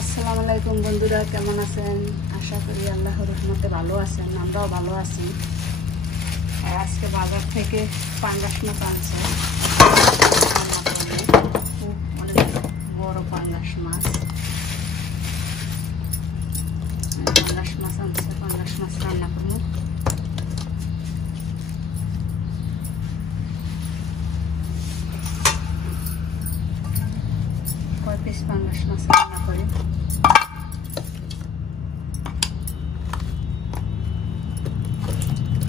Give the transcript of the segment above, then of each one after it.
আসসালামু আলাইকুম বন্ধুরা, কেমন আছেন? আশা করি আল্লাহর রহমতে ভালো আছেন, আমরাও ভালো আছি। আর আজকে বাজার থেকে পাঙ্গাস মাছ আনছে, খুব অনেক বড় পাঙ্গাস মাছ। পাঙ্গাস মাছ আনছে, পাঙ্গাস মাছ রান্না করবো। কয় পিস পাঙ্গাস মাছ রান্না করি।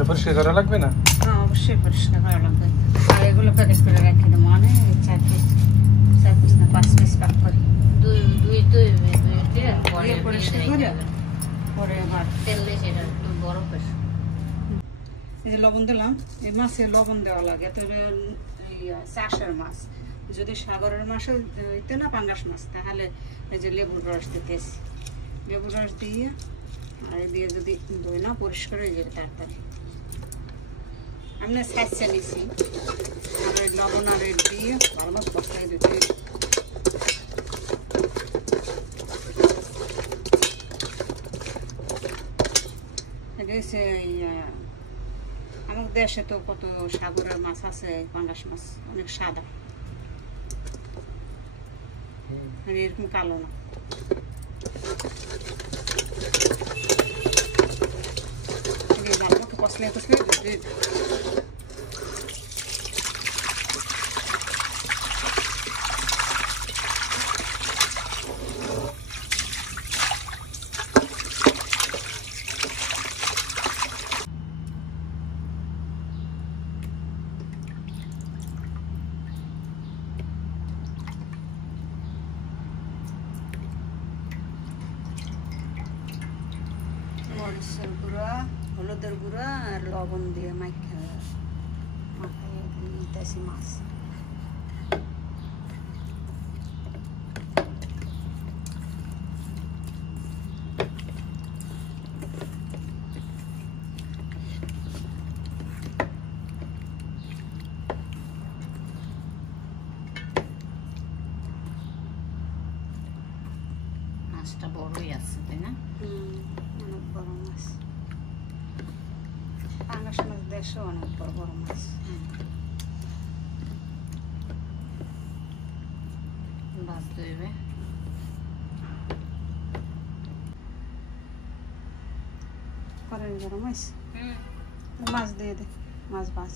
পরিষ্কার করা লাগবে না? হ্যাঁ, অবশ্যই পরিষ্কার করা লাগবে। আর এগুলো প্যাকেট করে রেখে দেবো, মানে 4 পিস না 5 পিস প্যাক করি। পরিষ্কার করে পরে আবার তেলে সেটা একটু বরফের এই যে লবণ দিলাম। এই মাছে লবণ দেওয়া লাগে, তো চাষের মাছ। যদি সাগরের মাছ হইতে না পাঙ্গাস মাছ, তাহলে এই যে লেবুর রস দিতেছি। লেবুর রস দিয়ে আর দিয়ে যদি ধুই না, পরিষ্কার হয়ে যাবে তাড়াতাড়ি। আমি না ছাইচা নিছি, আর ওই লবণ আর দিয়ে ভালো মাছ বসাই দিতে। আমার দেশে তো কত সাগরের মাছ আছে, পাঙ্গাস মাছ অনেক সাদা, মানে এরকম কালো না। ভালো মতো কষলে মরিচের গুঁড়া, হলুদের গুঁড়া আর লবণ দিয়ে মাখাই দিতেছি মাছ। মাছটা বড়ই আছে, তাই না? অনেক বড় মাছ। পাঙ্গাস মাছ দেশে অনেক বড় বড় মাছ। ভাজতে হবে। করেন গরম মাছ, মাছ দিয়ে দে, মাছ ভাজ।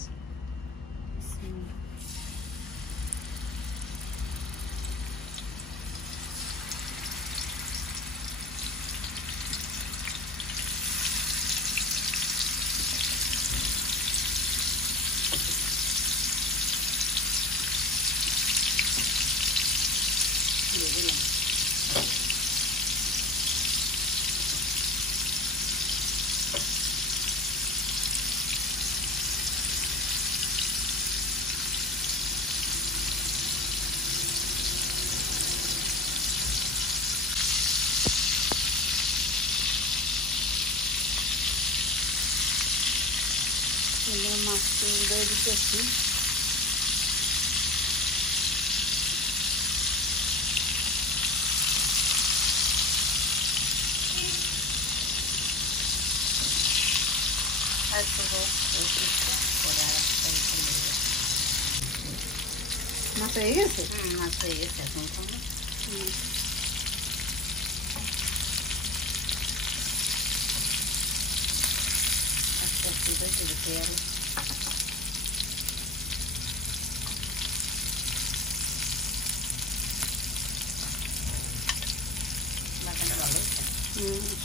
মাছ দিয়ে দিতেছি। মাছ হয়ে গেছে? মাছ হয়ে গেছে এখন।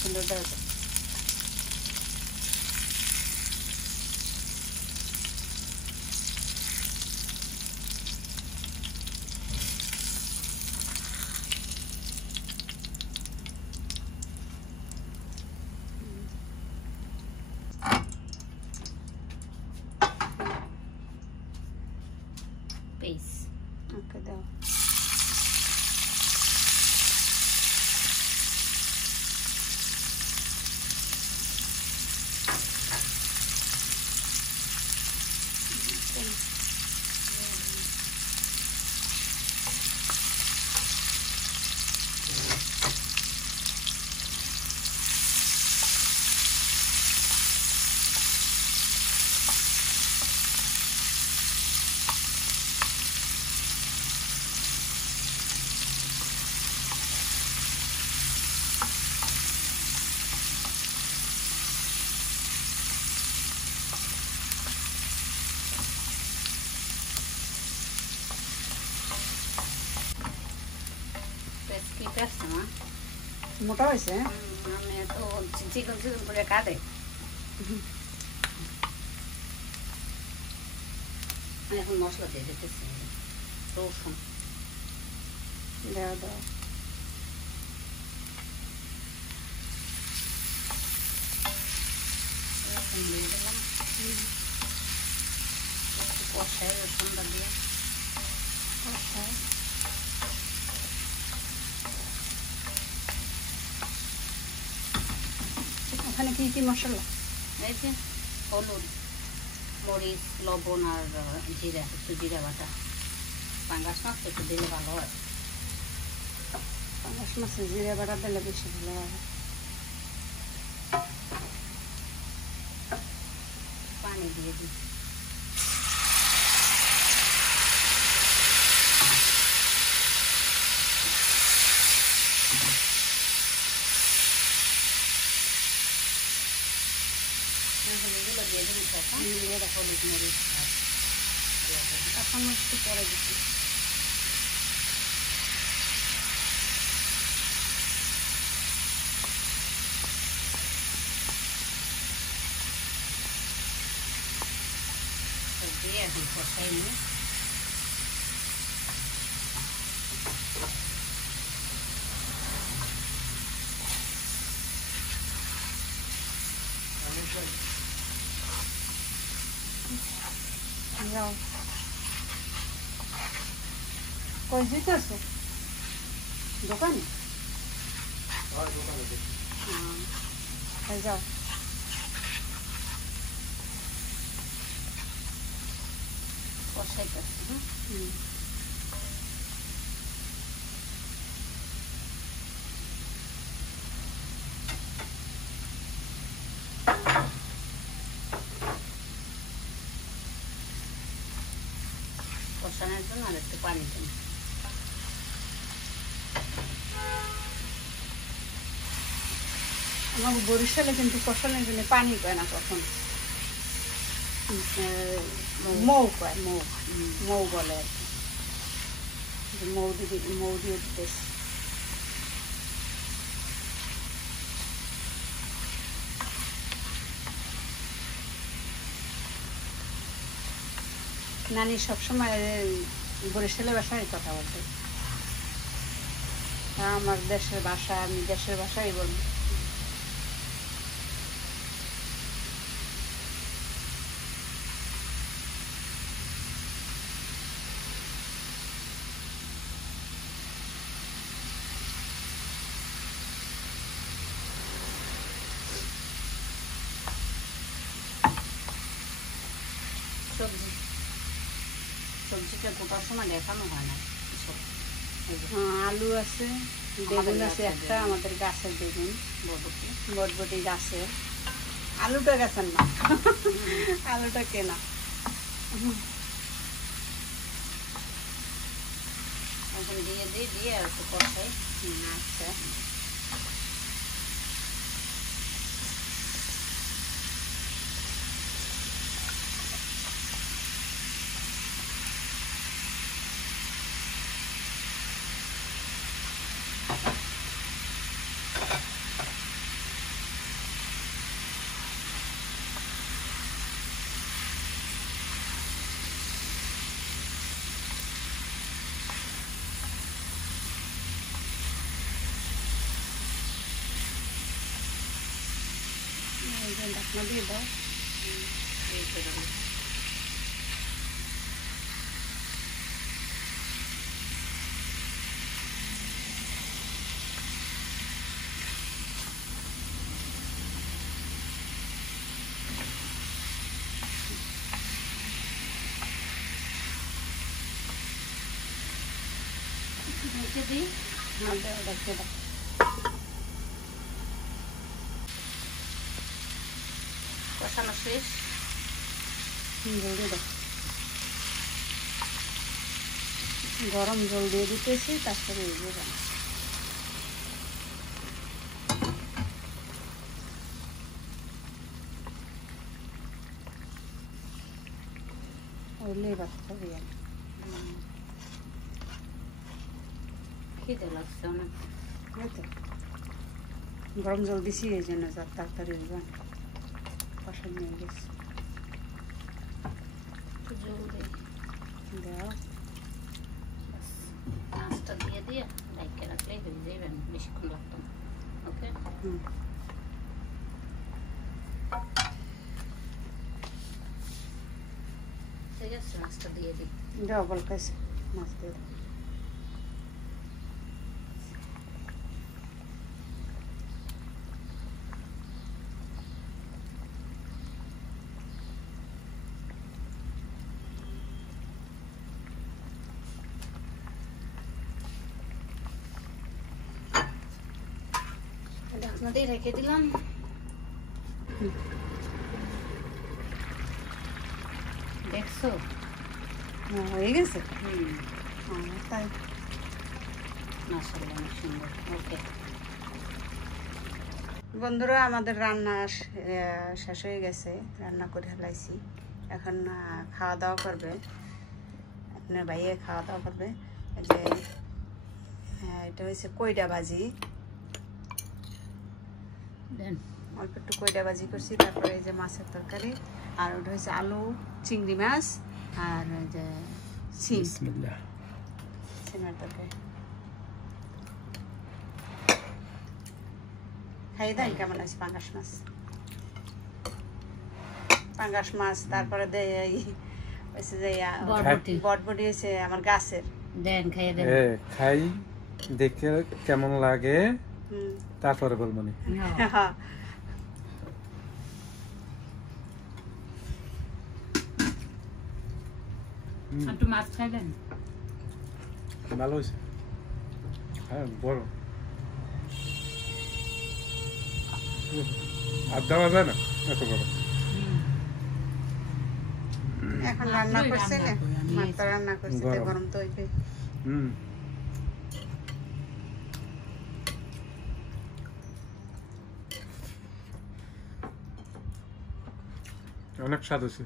সুন্দর দেওয়া। পিস ওকে দাও। মোটে আসছে মা। মোটা হয়েছে। আমি তো চিকন চিকন করে কাটে। আমি এখন মশলা দিয়ে দিতেছি, রসুন দেওয়া দাও। রসুন দিয়ে দিলাম, কষায় রসুনটা দিয়ে কষায়। ওখানে কি কি মশলা? এই যে হলুদ, মরিচ, লবণ আর জিরা, একটু জিরা বাটা। পাঙ্গাস মাছ একটু দিলে ভালো হয়। পাঙ্গাস মাছে জিরে বাটা দিলে বেশি ভালো হয়। পানি দিয়ে দিই। এগুলো দিয়ে দিই, হলুদ মরিচ এখন একটু পরে দিচ্ছি। দিয়ে এখন কষাই নিই। যাও, কই যেতেছ? দোকানে? যাও। কষাইতেছি। কষানোর জন্য আর একটু পানি দিন। আমার বরিশালে কিন্তু কষানোর জন্য পানি পায় না, তখন মৌ পায়, মৌ বলে আর কি। মৌ দিয়ে দিতেছি। নানি সবসময় বরিশালের ভাষায় কথা বলতে। আমার দেশের ভাষা, আমি দেশের ভাষাই বলি। সবজিটা গোটার সময় দেখানো হয় না। আলু আছে, বেগুন আছে একটা, আমাদের গাছের বেগুন, বটবটি গাছের। আলুটা গাছের না, আলুটা কেনা। এখন দিয়ে আর একটু কষাই। আচ্ছা, ঢাকনা দিয়ে দাও। ঢেকে দাও। কষানো শেষ। জল দিয়ে দাও। গরম জল দিয়ে দিতেছি, তারপরে এগিয়ে যাবো। ওইলে বাচ্চা দিয়ে খিদে লাগছে অনেক। তো গরম জল দিছি এই জন্য যার তাড়াতাড়ি হইবা কষা নিয়ে গেছে দাও মাছটা দিয়ে দিয়ে লাইকে রাখলেই হয়ে যাবে বেশিক্ষণ লাগতো না ওকে ঠিক আছে মাছটা দিয়ে দিই দাও বলতেছে মাছ দিয়ে দাও ঢাকনা দিয়ে রেখে দিলাম দেখছো হয়ে গেছে তাই মাশাআল্লাহ অনেক সুন্দর ওকে বন্ধুরা আমাদের রান্না শেষ হয়ে গেছে রান্না করে ফেলাইছি এখন খাওয়া দাওয়া করবে আপনার ভাইয়ে খাওয়া দাওয়া করবে যে এটা হচ্ছে কইডা ভাজি অল্প একটু কইডা ভাজি করছি তারপরে এই যে মাছের তরকারি আর ওটা হচ্ছে আলু চিংড়ি মাছ আর যে সিমের তরকারি খাই দেন কেমন আছে পাঙ্গাস মাছ তারপরে বটবটি হয়েছে আমার গাছের দেন খাইয়ে দেন খাই দেখে কেমন লাগে তারপরে বলবো নি একটু মাছ খাইবেন ভালো হয়েছে হ্যাঁ বড় আর দেওয়া যায় না এত বড় এখন রান্না করছে না মাত্র রান্না করছে গরম তো হইবে অনেক স্বাদ হয়েছে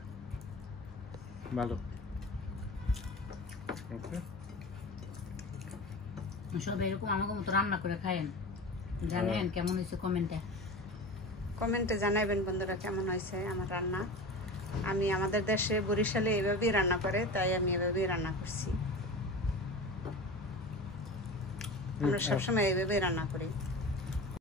ভালো সব এরকম আমাকে মতো রান্না করে খায়েন জানেন কেমন হয়েছে কমেন্টে জানাবেন বন্ধুরা কেমন হয়েছে আমার রান্না আমি আমাদের দেশে বরিশালে এভাবেই রান্না করে তাই আমি এভাবেই রান্না করছি আমরা সবসময় এভাবেই রান্না করি